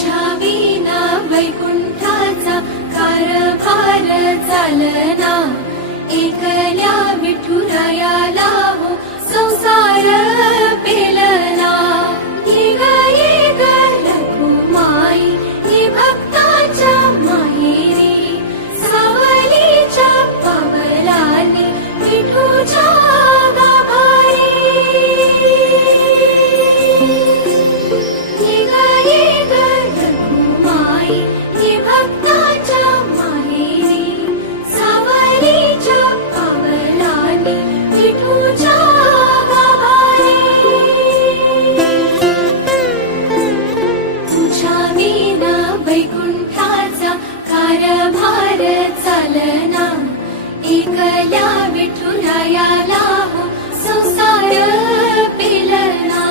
तुझ्या विना वैकुंठाचा कारभार चालना, एकल्या विठुरायाला हो संसार पेलना। ये ग रघुमाई ही भक्ताच्या माहेरी, सावलीच्या पावलाने विठूच्या गाभारी। ये ग रघुमाई ही भक्ताच्या माहेरी, सावलीच्या पावलाने विठूच्या गाभारी। तुझ्या विना वैकुंठाचा कारभार चालना, एकल्या विठुरायाला हो संसार पेलना।